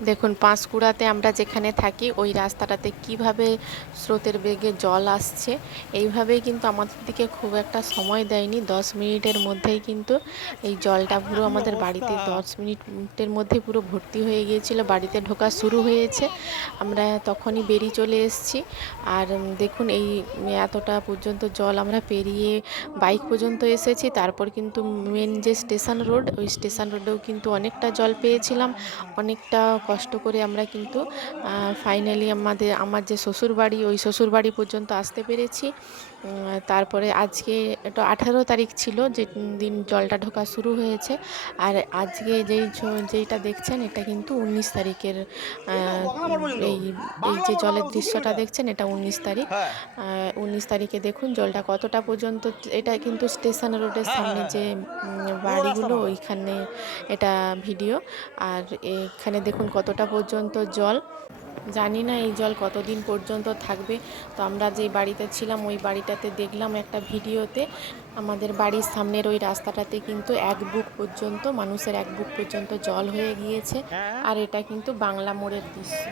দেখুন পাঁশকুড়াতে আমরা যেখানে থাকি ওই রাস্তাটাতে কিভাবে স্রোতের বেগে জল আসছে। এইভাবেই কিন্তু আমাদের দিকে খুব একটা সময় দেয়নি, 10 মিনিটের মধ্যেই কিন্তু এই জলটা পুরো কি আমাদের বাড়িতে অবস্থা! 10 মিনিটের মধ্যে পুরো ভর্তি হয়ে গিয়েছিল, বাড়িতে ঢোকা শুরু হয়েছে। আমরা তখনই বেরিয়ে চলে এসেছি। আর দেখুন এই এতটা পর্যন্ত জল আমরা পেরিয়ে বাইক পর্যন্ত এসেছি। তারপর কিন্তু মেন যে স্টেশন রোড, ওই স্টেশন রোডেও কিন্তু অনেকটা জল পেয়েছিলাম। অনেকটা কষ্ট করে আমরা কিন্তু ফাইনালি আমার যে শ্বশুরবাড়ি, ওই শ্বশুরবাড়ি পর্যন্ত আসতে পেরেছি। তারপরে আজকে এটা 18 তারিখ ছিল যে দিন জলটা ঢোকা শুরু হয়েছে। আর আজকে যেইটা দেখছেন এটা কিন্তু 19 তারিখের। এটা বাংলা বললো। এই এই বাংলা যে বলা জলের শুরু দৃশ্যটা এটা। দেখছেন এটা 19 তারিখ। হ্যাঁ, 19 তারিখে দেখুন জলটা কতটা পর্যন্ত। এটা কিন্তু স্টেশন রোডের হ্যাঁ, সামনে হ্যাঁ, যে হ্যাঁ। পুরো রাস্তা বাড়িগুলো ফাঁকা। ওইখানে এটা ভিডিও। আর এখানে দেখুন কতটা পর্যন্ত জল। জানি না এই জল কতদিন পর্যন্ত থাকবে। তো আমরা যেই বাড়িতে ছিলাম ওই বাড়িটাতে দেখলাম একটা ভিডিওতে, আমাদের বাড়ির সামনের ওই রাস্তাটাতে কিন্তু এক বুক পর্যন্ত, মানুষের এক বুক পর্যন্ত জল হয়ে গিয়েছে। হ্যাঁ। আর এটা কিন্তু বাংলা মোড়ের দৃশ্য।